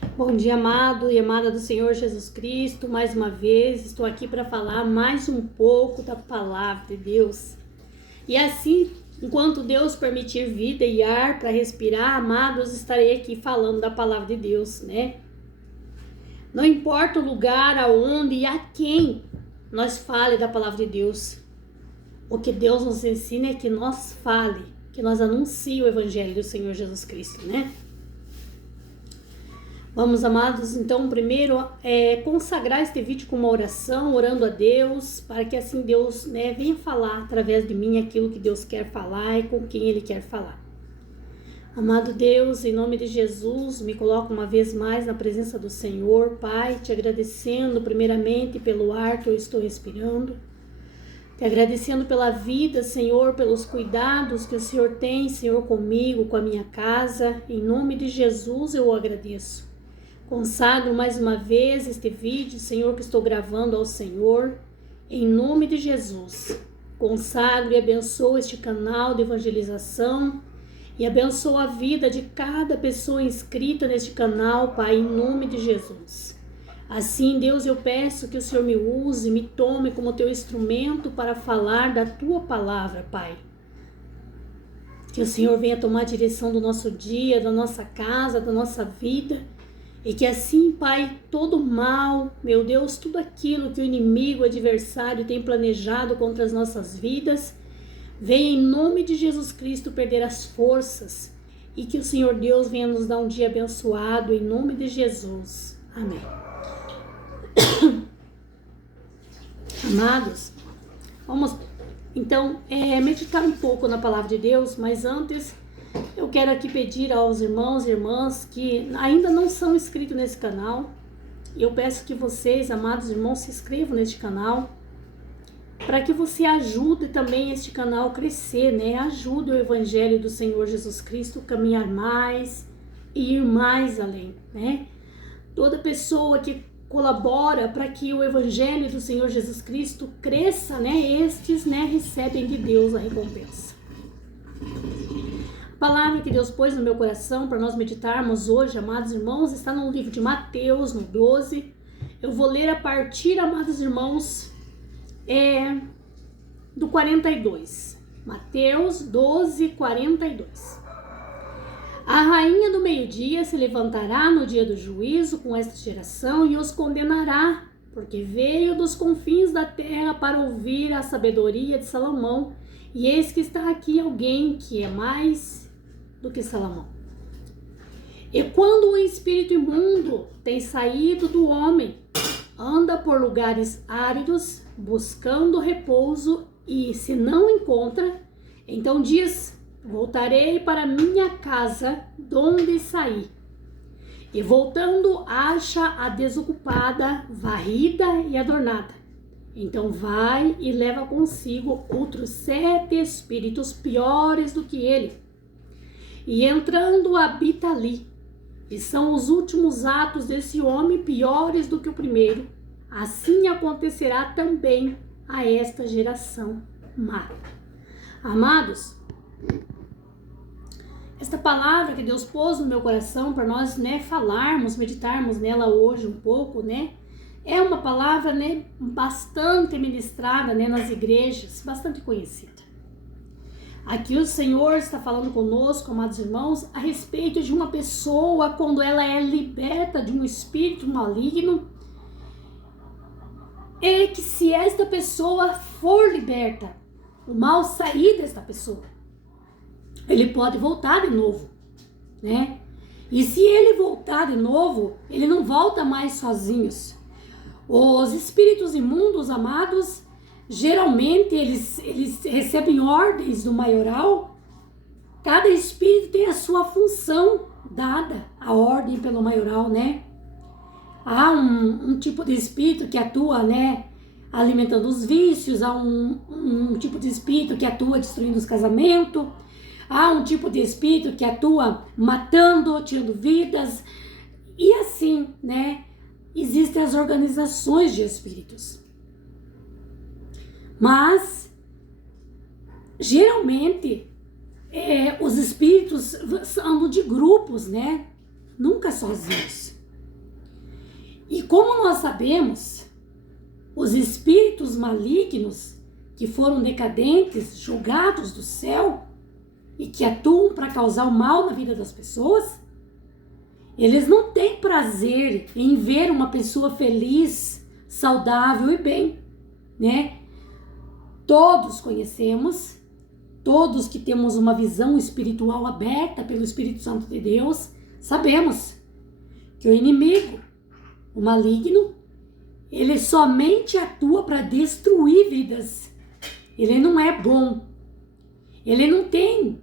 Bom dia, amado e amada do Senhor Jesus Cristo. Mais uma vez, estou aqui para falar mais um pouco da palavra de Deus. E assim, enquanto Deus permitir vida e ar para respirar, amados, estarei aqui falando da palavra de Deus, né? Não importa o lugar, aonde e a quem nós fale da palavra de Deus. O que Deus nos ensina é que nós fale, que nós anuncie o evangelho do Senhor Jesus Cristo, né? Vamos, amados, então primeiro consagrar este vídeo com uma oração, orando a Deus, para que assim Deus, venha falar através de mim aquilo que Deus quer falar e com quem Ele quer falar. Amado Deus, em nome de Jesus, me coloco uma vez mais na presença do Senhor, Pai, te agradecendo primeiramente pelo ar que eu estou respirando, te agradecendo pela vida, Senhor, pelos cuidados que o Senhor tem, Senhor, comigo, com a minha casa, em nome de Jesus eu o agradeço. Consagro mais uma vez este vídeo, Senhor, que estou gravando ao Senhor, em nome de Jesus. Consagro e abençoo este canal de evangelização e abençoo a vida de cada pessoa inscrita neste canal, Pai, em nome de Jesus. Assim, Deus, eu peço que o Senhor me use, me tome como teu instrumento para falar da tua palavra, Pai. Que o Senhor venha tomar a direção do nosso dia, da nossa casa, da nossa vida. E que assim, Pai, todo mal, meu Deus, tudo aquilo que o inimigo, o adversário tem planejado contra as nossas vidas, venha em nome de Jesus Cristo perder as forças e que o Senhor Deus venha nos dar um dia abençoado em nome de Jesus. Amém. Amados, vamos então meditar um pouco na palavra de Deus, mas antes eu quero aqui pedir aos irmãos e irmãs que ainda não são inscritos nesse canal. Eu peço que vocês, amados irmãos, se inscrevam neste canal, para que você ajude também este canal a crescer, né? Ajude o evangelho do Senhor Jesus Cristo a caminhar mais e ir mais além, né? Toda pessoa que colabora para que o evangelho do Senhor Jesus Cristo cresça, né? Estes, né, recebem de Deus a recompensa. A palavra que Deus pôs no meu coração para nós meditarmos hoje, amados irmãos, está no livro de Mateus, no 12. Eu vou ler a partir, amados irmãos, do 42. Mateus 12, 42. A rainha do meio-dia se levantará no dia do juízo com esta geração e os condenará, porque veio dos confins da terra para ouvir a sabedoria de Salomão, e eis que está aqui alguém que é mais do que Salomão. E quando o espírito imundo tem saído do homem, anda por lugares áridos, buscando repouso, e se não encontra, então diz: voltarei para minha casa, donde saí. E voltando, acha a desocupada, varrida e adornada. Então vai e leva consigo outros 7 espíritos piores do que ele. E entrando, habita ali. E são os últimos atos desse homem piores do que o primeiro. Assim acontecerá também a esta geração má. Amados, esta palavra que Deus pôs no meu coração para nós, falarmos, meditarmos nela hoje um pouco, é uma palavra, bastante ministrada, nas igrejas, bastante conhecida. Aqui o Senhor está falando conosco, amados irmãos, a respeito de uma pessoa quando ela é liberta de um espírito maligno, é que se esta pessoa for liberta, o mal sair desta pessoa, ele pode voltar de novo, né? E se ele voltar de novo, ele não volta mais sozinhos. Os espíritos imundos, amados, geralmente eles recebem ordens do maioral. Cada espírito tem a sua função dada, a ordem pelo maioral, né? Há um tipo de espírito que atua, alimentando os vícios. Há um tipo de espírito que atua destruindo os casamentos. Há um tipo de espírito que atua matando, tirando vidas. E assim, existem as organizações de espíritos. Mas, geralmente, os espíritos andam de grupos, nunca sozinhos. E como nós sabemos, os espíritos malignos que foram decadentes, julgados do céu e que atuam para causar o mal na vida das pessoas, eles não têm prazer em ver uma pessoa feliz, saudável e bem, né? Todos conhecemos, todos que temos uma visão espiritual aberta pelo Espírito Santo de Deus, sabemos que o inimigo, o maligno, ele somente atua para destruir vidas. Ele não é bom. Ele não tem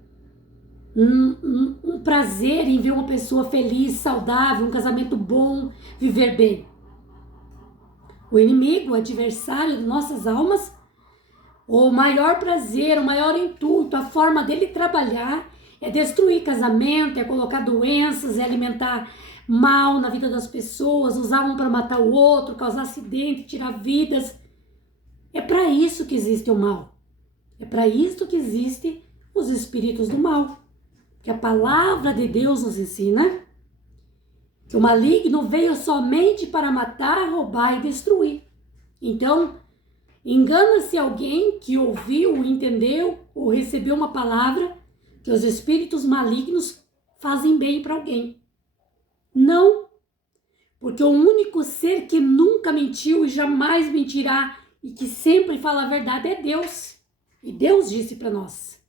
um prazer em ver uma pessoa feliz, saudável, um casamento bom, viver bem. O inimigo, o adversário de nossas almas, o maior prazer, o maior intuito, a forma dele trabalhar é destruir casamento, é colocar doenças, é alimentar mal na vida das pessoas, usar um para matar o outro, causar acidente, tirar vidas. É para isso que existe o mal. É para isso que existem os espíritos do mal. Que a palavra de Deus nos ensina que o maligno veio somente para matar, roubar e destruir. Então, engana-se alguém que ouviu, entendeu ou recebeu uma palavra que os espíritos malignos fazem bem para alguém. Não, porque o único ser que nunca mentiu e jamais mentirá e que sempre fala a verdade é Deus. E Deus disse para nós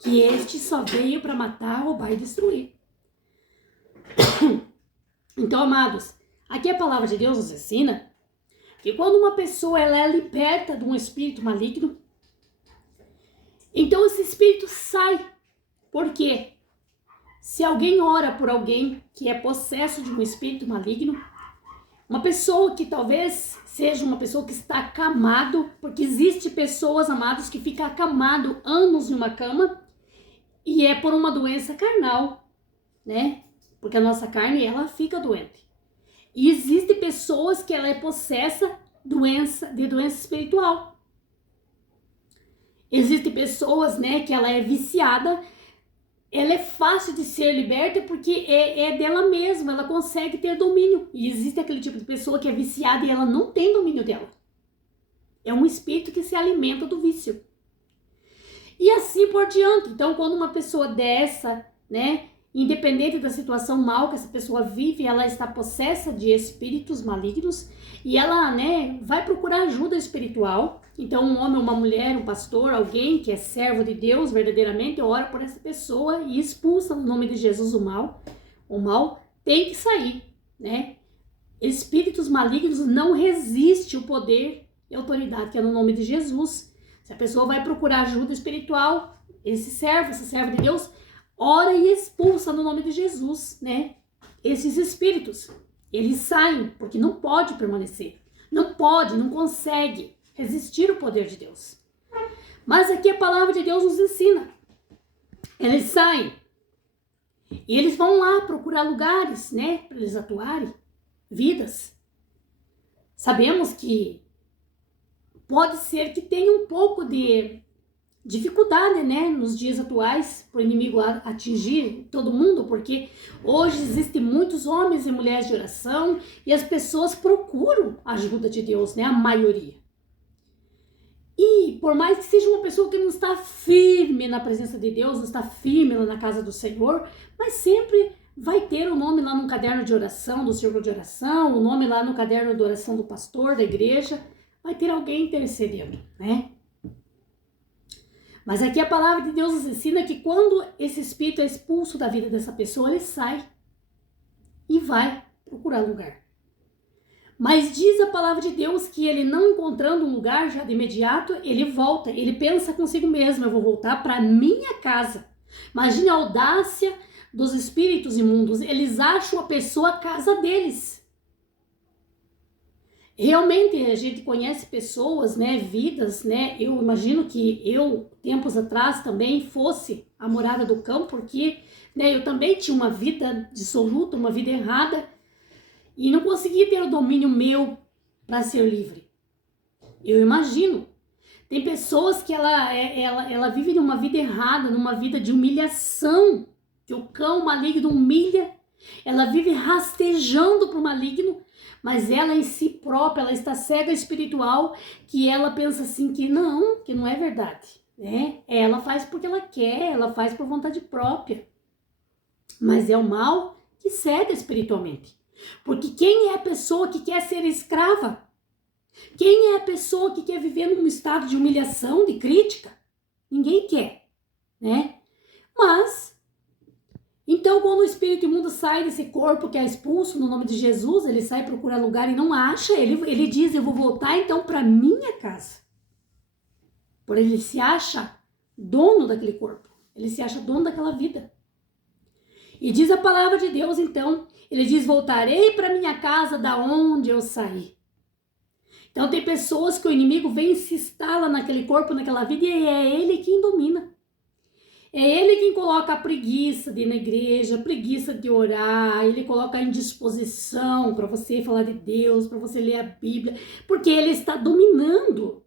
que este só veio para matar, roubar e destruir. Então, amados, aqui a palavra de Deus nos ensina que quando uma pessoa ela é liberta de um espírito maligno, então esse espírito sai. Por quê? Se alguém ora por alguém que é possesso de um espírito maligno, uma pessoa que talvez seja uma pessoa que está acamado, porque existe pessoas, amados, que ficam acamado anos em uma cama e é por uma doença carnal, né? Porque a nossa carne, ela fica doente. E existem pessoas que ela é possessa de doença espiritual. Existem pessoas, né, que ela é viciada. Ela é fácil de ser liberta porque é dela mesma, ela consegue ter domínio. E existe aquele tipo de pessoa que é viciada e ela não tem domínio dela. É um espírito que se alimenta do vício. E assim por diante. Então, quando uma pessoa dessa, né, independente da situação mal que essa pessoa vive, ela está possessa de espíritos malignos e ela, né, vai procurar ajuda espiritual. Então, um homem, uma mulher, um pastor, alguém que é servo de Deus verdadeiramente, ora por essa pessoa e expulsa no nome de Jesus o mal. O mal tem que sair, né? Espíritos malignos não resistem o poder e autoridade que é no nome de Jesus. Se a pessoa vai procurar ajuda espiritual, essa serva de Deus, ora e expulsa no nome de Jesus, né? Esses espíritos, eles saem porque não pode permanecer. Não pode, não consegue resistir o poder de Deus. Mas aqui a palavra de Deus nos ensina. Eles saem e eles vão lá procurar lugares, né, para eles atuarem, vidas. Sabemos que pode ser que tenha um pouco de dificuldade, né, nos dias atuais, para o inimigo atingir todo mundo, porque hoje existem muitos homens e mulheres de oração e as pessoas procuram a ajuda de Deus, né, a maioria. E por mais que seja uma pessoa que não está firme na presença de Deus, não está firme lá na casa do Senhor, mas sempre vai ter o nome lá no caderno de oração, do círculo de oração, o nome lá no caderno de oração do pastor, da igreja, vai ter alguém intercedendo, né? Mas aqui a palavra de Deus nos ensina que quando esse espírito é expulso da vida dessa pessoa, ele sai e vai procurar lugar. Mas diz a palavra de Deus que ele não encontrando um lugar já de imediato, ele volta, ele pensa consigo mesmo, eu vou voltar para minha casa. Imagine a audácia dos espíritos imundos, eles acham a pessoa a casa deles. Realmente a gente conhece pessoas, né, vidas, né, eu imagino que eu, tempos atrás também fosse a morada do cão, porque, né, eu também tinha uma vida dissoluta, uma vida errada, e não conseguia ter o domínio meu para ser livre. Eu imagino. Tem pessoas que ela vive numa vida errada, numa vida de humilhação, que o cão maligno humilha, Ela vive rastejando para o maligno, mas ela em si própria, ela está cega espiritual, que ela pensa assim que não é verdade, né? Ela faz porque ela quer, ela faz por vontade própria. Mas é o mal que cega espiritualmente. Porque quem é a pessoa que quer ser escrava? Quem é a pessoa que quer viver num estado de humilhação, de crítica? Ninguém quer, né? Mas, então quando o espírito imundo sai desse corpo que é expulso no nome de Jesus, ele sai procurar lugar e não acha, ele diz, eu vou voltar então para minha casa. Por ele se acha dono daquele corpo, ele se acha dono daquela vida. E diz a palavra de Deus, então, ele diz, voltarei para minha casa da onde eu saí. Então tem pessoas que o inimigo vem e se instala naquele corpo, naquela vida, e é ele quem domina. É ele quem coloca a preguiça de ir na igreja, a preguiça de orar, ele coloca a indisposição para você falar de Deus, para você ler a Bíblia, porque ele está dominando,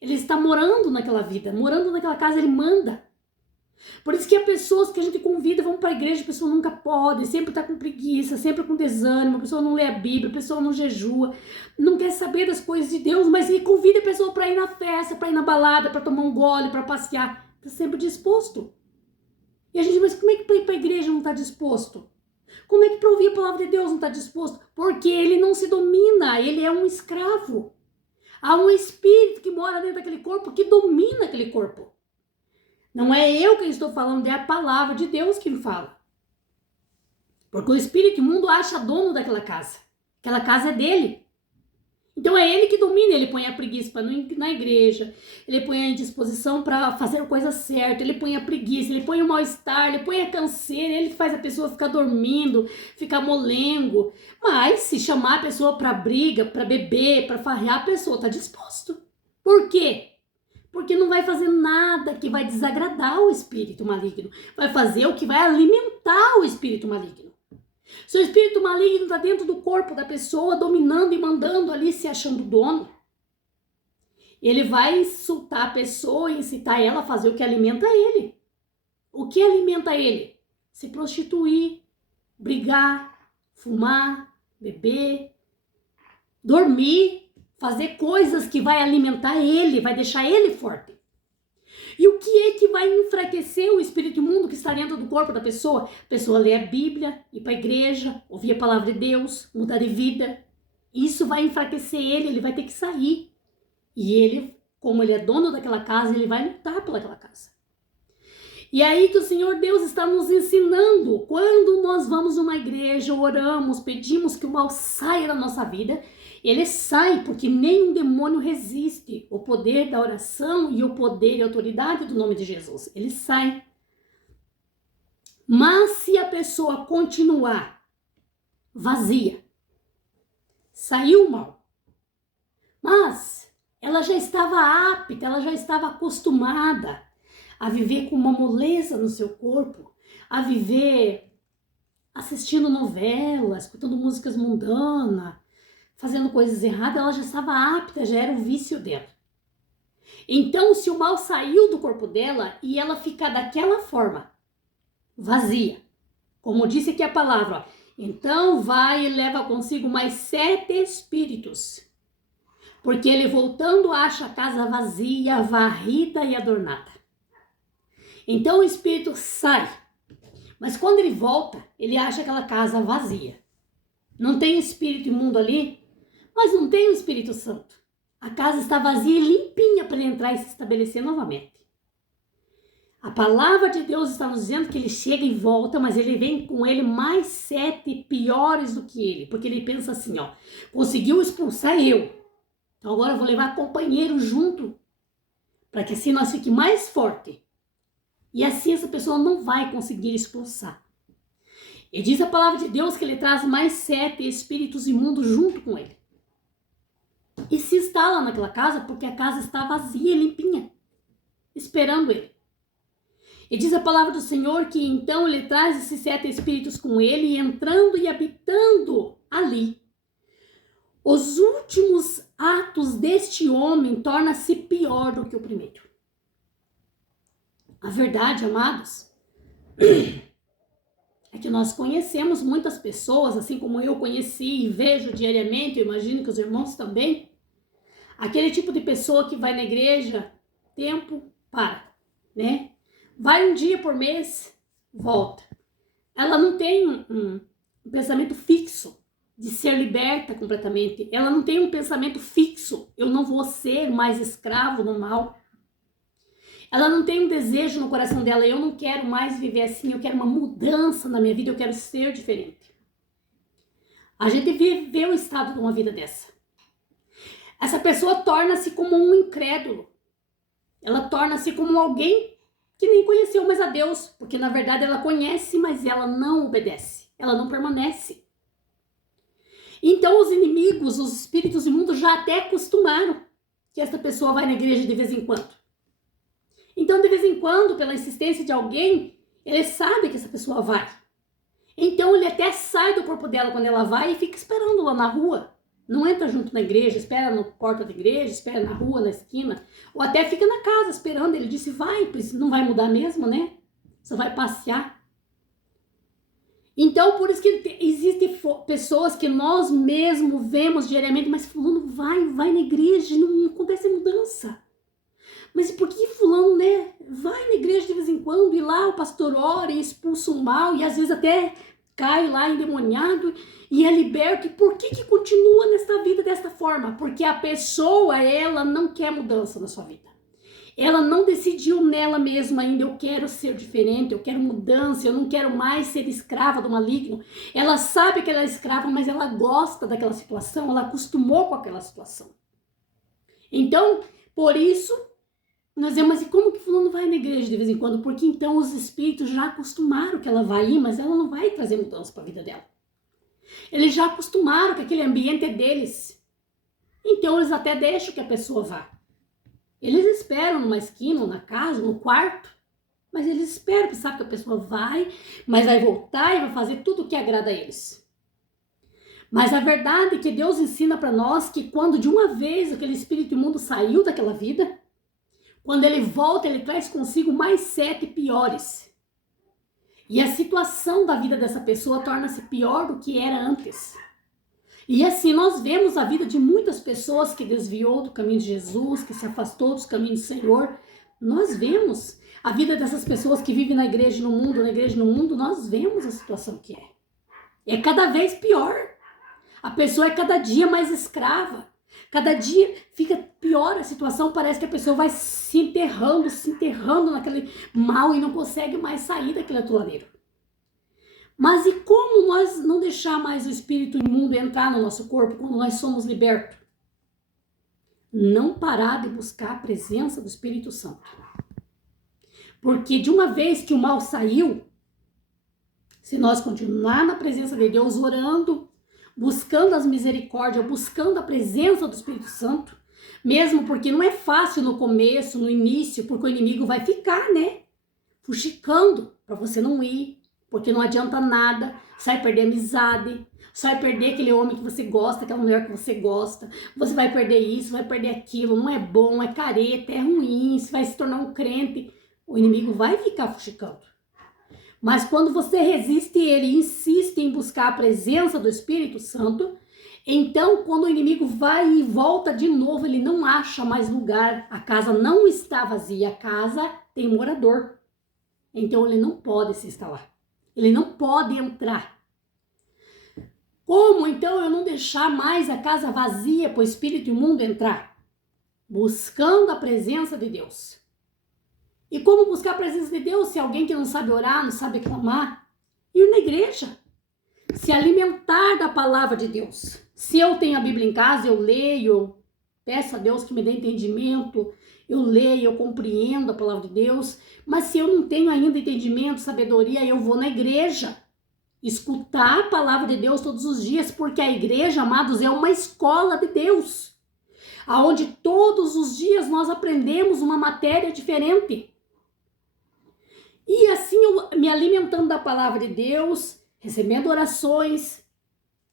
ele está morando naquela vida, morando naquela casa, ele manda. Por isso que há pessoas que a gente convida, vão para a igreja, a pessoa nunca pode, sempre está com preguiça, sempre com desânimo, a pessoa não lê a Bíblia, a pessoa não jejua, não quer saber das coisas de Deus, mas ele convida a pessoa para ir na festa, para ir na balada, para tomar um gole, para passear, está sempre disposto. E a gente diz, mas como é que para ir para a igreja não está disposto? Como é que para ouvir a palavra de Deus não está disposto? Porque ele não se domina, ele é um escravo. Há um espírito que mora dentro daquele corpo, que domina aquele corpo. Não é eu quem estou falando, é a palavra de Deus que me fala. Porque o espírito imundo acha dono daquela casa. Aquela casa é dele. Então é ele que domina, ele põe a preguiça para não ir na igreja, ele põe a indisposição para fazer a coisa certa, ele põe a preguiça, ele põe o mal-estar, ele põe a canseira, ele faz a pessoa ficar dormindo, ficar molengo. Mas se chamar a pessoa para briga, para beber, para farrear, a pessoa está disposto. Por quê? Porque não vai fazer nada que vai desagradar o espírito maligno. Vai fazer o que vai alimentar o espírito maligno. Se o espírito maligno está dentro do corpo da pessoa, dominando e mandando ali, se achando dono, ele vai insultar a pessoa, incitar ela a fazer o que alimenta ele. O que alimenta ele? Se prostituir, brigar, fumar, beber, dormir, fazer coisas que vai alimentar ele, vai deixar ele forte. E o que é que vai enfraquecer o espírito imundo que está dentro do corpo da pessoa? A pessoa lê a Bíblia, ir para a igreja, ouvir a palavra de Deus, mudar de vida. Isso vai enfraquecer ele vai ter que sair. E ele, como ele é dono daquela casa, ele vai lutar pelaquela casa. E aí que o Senhor Deus está nos ensinando, quando nós vamos numa igreja, oramos, pedimos que o mal saia da nossa vida, ele sai porque nenhum demônio resiste o poder da oração e o poder e a autoridade do nome de Jesus. Ele sai. Mas se a pessoa continuar vazia, saiu o mal, mas ela já estava apta, ela já estava acostumada a viver com uma moleza no seu corpo, a viver assistindo novelas, escutando músicas mundanas, fazendo coisas erradas, ela já estava apta, já era o vício dela. Então, se o mal saiu do corpo dela e ela ficar daquela forma, vazia, como disse aqui a palavra, ó, então vai e leva consigo mais 7 espíritos, porque ele voltando acha a casa vazia, varrida e adornada. Então o espírito sai, mas quando ele volta, ele acha aquela casa vazia. Não tem espírito imundo ali, mas não tem o Espírito Santo. A casa está vazia e limpinha para ele entrar e se estabelecer novamente. A palavra de Deus está nos dizendo que ele chega e volta, mas ele vem com ele mais 7 piores do que ele, porque ele pensa assim, ó, conseguiu expulsar eu, então agora eu vou levar companheiro junto, para que assim nós fiquemos mais fortes. E assim essa pessoa não vai conseguir expulsar. E diz a palavra de Deus que ele traz mais 7 espíritos imundos junto com ele. E se instala naquela casa porque a casa está vazia e limpinha, esperando ele. E diz a palavra do Senhor que então ele traz esses 7 espíritos com ele, entrando e habitando ali. Os últimos atos deste homem tornam-se pior do que o primeiro. A verdade, amados, É que nós conhecemos muitas pessoas, assim como eu conheci e vejo diariamente, eu imagino que os irmãos também, aquele tipo de pessoa que vai na igreja, tempo, para, né? Vai um dia por mês, volta. Ela não tem um pensamento fixo de ser liberta completamente. Ela não tem um pensamento fixo, eu não vou ser mais escravo do mal. Ela não tem um desejo no coração dela, eu não quero mais viver assim, eu quero uma mudança na minha vida, eu quero ser diferente. A gente vê o estado de uma vida dessa. Essa pessoa torna-se como um incrédulo. Ela torna-se como alguém que nem conheceu mais a Deus, porque na verdade ela conhece, mas ela não obedece, ela não permanece. Então os inimigos, os espíritos imundos já até acostumaram que essa pessoa vai na igreja de vez em quando. Então, de vez em quando, pela insistência de alguém, ele sabe que essa pessoa vai. Então, ele até sai do corpo dela quando ela vai e fica esperando lá na rua. Não entra junto na igreja, espera na porta da igreja, espera na rua, na esquina. Ou até fica na casa esperando. Ele disse, vai, não vai mudar mesmo, né? Só vai passear. Então, por isso que existem pessoas que nós mesmos vemos diariamente, mas fulano vai na igreja, não acontece mudança. Mas por que fulano, né, vai na igreja de vez em quando e lá o pastor ora e expulsa o mal e às vezes até cai lá endemoniado e é liberto? E por que continua nesta vida desta forma? Porque a pessoa, ela não quer mudança na sua vida. Ela não decidiu nela mesma ainda, eu quero ser diferente, eu quero mudança, eu não quero mais ser escrava do maligno. Ela sabe que ela é escrava, mas ela gosta daquela situação, ela acostumou com aquela situação. Então, por isso, nós dizemos, mas e como que fulano vai na igreja de vez em quando? Porque então os espíritos já acostumaram que ela vai ir, mas ela não vai trazer mudança para a vida dela. Eles já acostumaram que aquele ambiente é deles. Então eles até deixam que a pessoa vá. Eles esperam numa esquina, na casa, no quarto, mas eles esperam, porque sabem que a pessoa vai, mas vai voltar e vai fazer tudo o que agrada a eles. Mas a verdade é que Deus ensina para nós que quando de uma vez aquele espírito imundo saiu daquela vida, quando ele volta, ele traz consigo mais 7 piores. E a situação da vida dessa pessoa torna-se pior do que era antes. E assim nós vemos a vida de muitas pessoas que desviou do caminho de Jesus, que se afastou dos caminhos do Senhor. Nós vemos a vida dessas pessoas que vivem na igreja e no mundo, nós vemos a situação que é. É cada vez pior. A pessoa é cada dia mais escrava. Cada dia fica pior a situação, parece que a pessoa vai se enterrando naquele mal e não consegue mais sair daquele atoleiro. Mas e como nós não deixar mais o espírito imundo entrar no nosso corpo quando nós somos libertos? Não parar de buscar a presença do Espírito Santo. Porque de uma vez que o mal saiu, se nós continuar na presença de Deus, orando, buscando as misericórdias, buscando a presença do Espírito Santo, mesmo porque não é fácil no começo, no início, porque o inimigo vai ficar, né, fuxicando para você não ir, porque não adianta nada, você vai perder amizade, você vai perder aquele homem que você gosta, aquela mulher que você gosta, você vai perder isso, vai perder aquilo, não é bom, é careta, é ruim, você vai se tornar um crente, o inimigo vai ficar fuxicando. Mas quando você resiste ele e insiste em buscar a presença do Espírito Santo, então quando o inimigo vai e volta de novo, ele não acha mais lugar, a casa não está vazia, a casa tem morador. Então ele não pode se instalar, ele não pode entrar. Como então eu não deixar mais a casa vazia para o espírito imundo entrar? Buscando a presença de Deus. E como buscar a presença de Deus se alguém que não sabe orar, não sabe clamar? Ir na igreja. Se alimentar da palavra de Deus. Se eu tenho a Bíblia em casa, eu leio, eu peço a Deus que me dê entendimento, eu leio, eu compreendo a palavra de Deus. Mas se eu não tenho ainda entendimento, sabedoria, eu vou na igreja. Escutar a palavra de Deus todos os dias, porque a igreja, amados, é uma escola de Deus. Onde todos os dias nós aprendemos uma matéria diferente. E assim, eu me alimentando da palavra de Deus, recebendo orações,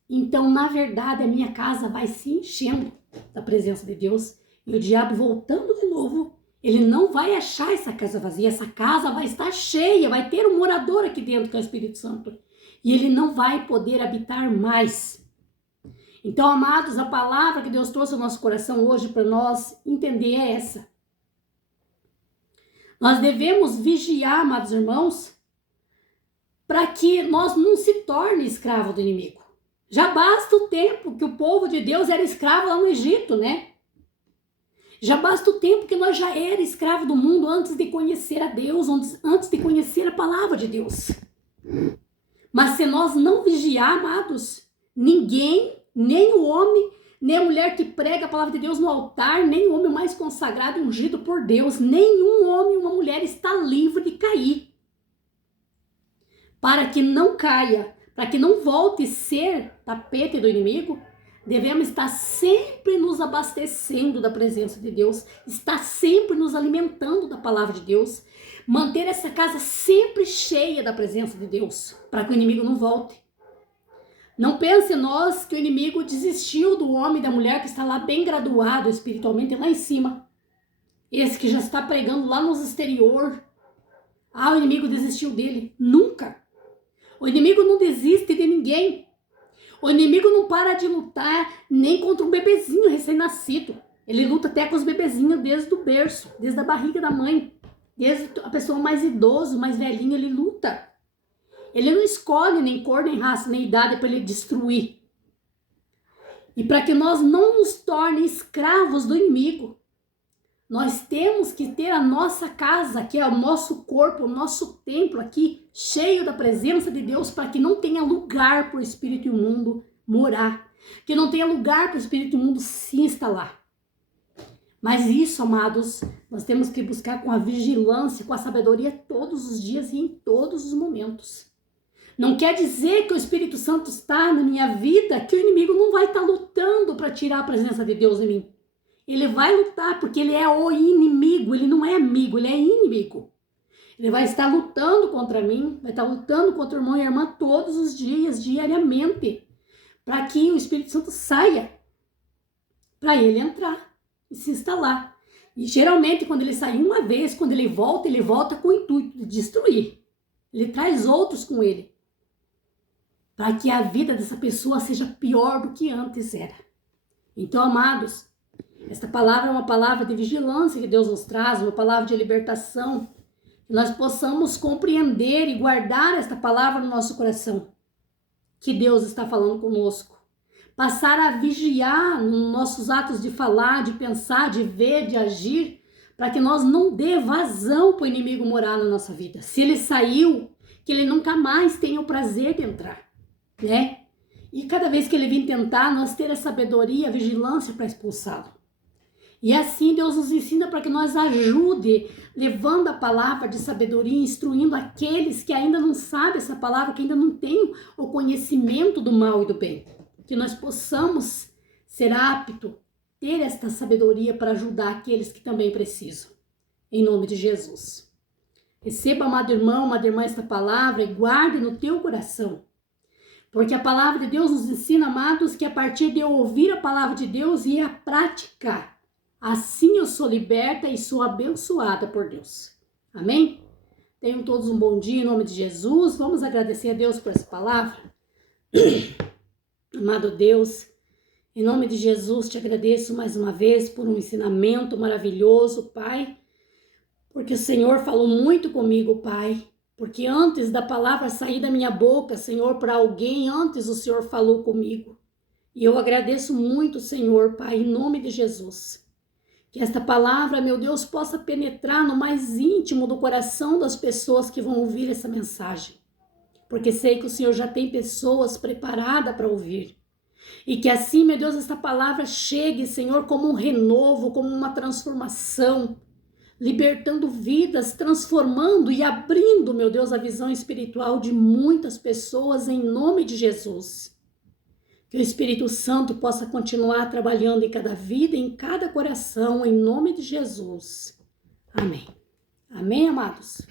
então, na verdade, a minha casa vai se enchendo da presença de Deus. E o diabo voltando de novo, ele não vai achar essa casa vazia, essa casa vai estar cheia, vai ter um morador aqui dentro, que é o Espírito Santo. e ele não vai poder habitar mais. Então, amados, a palavra que Deus trouxe ao nosso coração hoje para nós entender é essa. Nós devemos vigiar, amados irmãos, para que nós não se torne escravo do inimigo. Já basta o tempo que o povo de Deus era escravo lá no Egito, né? Já basta o tempo que nós já era escravo do mundo antes de conhecer a Deus, antes de conhecer a palavra de Deus. Mas se nós não vigiar, amados, ninguém, nem o homem, nem a mulher que prega a palavra de Deus no altar, nem o homem mais consagrado e ungido por Deus, nenhum homem e uma mulher está livre de cair. Para que não caia, para que não volte a ser tapete do inimigo, devemos estar sempre nos abastecendo da presença de Deus, estar sempre nos alimentando da palavra de Deus, manter essa casa sempre cheia da presença de Deus, para que o inimigo não volte. Não pense nós que o inimigo desistiu do homem e da mulher que está lá bem graduado espiritualmente, lá em cima. Esse que já está pregando lá nos exterior. O inimigo desistiu dele. Nunca. O inimigo não desiste de ninguém. O inimigo não para de lutar nem contra um bebezinho recém-nascido. Ele luta até com os bebezinhos desde o berço, desde a barriga da mãe. Desde a pessoa mais idosa, mais velhinha, ele luta. Ele não escolhe nem cor, nem raça, nem idade para ele destruir. E para que nós não nos torne escravos do inimigo, nós temos que ter a nossa casa, que é o nosso corpo, o nosso templo aqui, cheio da presença de Deus, para que não tenha lugar para o espírito imundo morar, que não tenha lugar para o espírito imundo se instalar. Mas isso, amados, nós temos que buscar com a vigilância, com a sabedoria todos os dias e em todos os momentos. Não quer dizer que o Espírito Santo está na minha vida, que o inimigo não vai estar lutando para tirar a presença de Deus em mim. Ele vai lutar porque ele é o inimigo, ele não é amigo, ele é inimigo. Ele vai estar lutando contra mim, vai estar lutando contra o irmão e a irmã todos os dias, diariamente, para que o Espírito Santo saia, para ele entrar e se instalar. E geralmente quando ele sai uma vez, quando ele volta com o intuito de destruir. Ele traz outros com ele, para que a vida dessa pessoa seja pior do que antes era. Então, amados, esta palavra é uma palavra de vigilância que Deus nos traz, uma palavra de libertação, que nós possamos compreender e guardar esta palavra no nosso coração, que Deus está falando conosco. Passar a vigiar nos nossos atos de falar, de pensar, de ver, de agir, para que nós não dê vazão para o inimigo morar na nossa vida. Se ele saiu, que ele nunca mais tenha o prazer de entrar, né? E cada vez que ele vir tentar, nós ter a sabedoria, a vigilância para expulsá-lo. E assim Deus nos ensina para que nós ajude, levando a palavra de sabedoria, instruindo aqueles que ainda não sabem essa palavra, que ainda não têm o conhecimento do mal e do bem. Que nós possamos ser aptos, ter esta sabedoria para ajudar aqueles que também precisam. Em nome de Jesus. Receba, amado irmão, amada irmã, esta palavra e guarde no teu coração. Porque a palavra de Deus nos ensina, amados, que a partir de eu ouvir a palavra de Deus e a praticar, assim eu sou liberta e sou abençoada por Deus. Amém? Tenham todos um bom dia em nome de Jesus. Vamos agradecer a Deus por essa palavra. Amado Deus, em nome de Jesus te agradeço mais uma vez por um ensinamento maravilhoso, Pai. Porque o Senhor falou muito comigo, Pai. Porque antes da palavra sair da minha boca, Senhor, para alguém, antes o Senhor falou comigo. E eu agradeço muito, Senhor, Pai, em nome de Jesus. Que esta palavra, meu Deus, possa penetrar no mais íntimo do coração das pessoas que vão ouvir essa mensagem. Porque sei que o Senhor já tem pessoas preparadas para ouvir. E que assim, meu Deus, esta palavra chegue, Senhor, como um renovo, como uma transformação, libertando vidas, transformando e abrindo, meu Deus, a visão espiritual de muitas pessoas em nome de Jesus. Que o Espírito Santo possa continuar trabalhando em cada vida, em cada coração, em nome de Jesus. Amém. Amém, amados?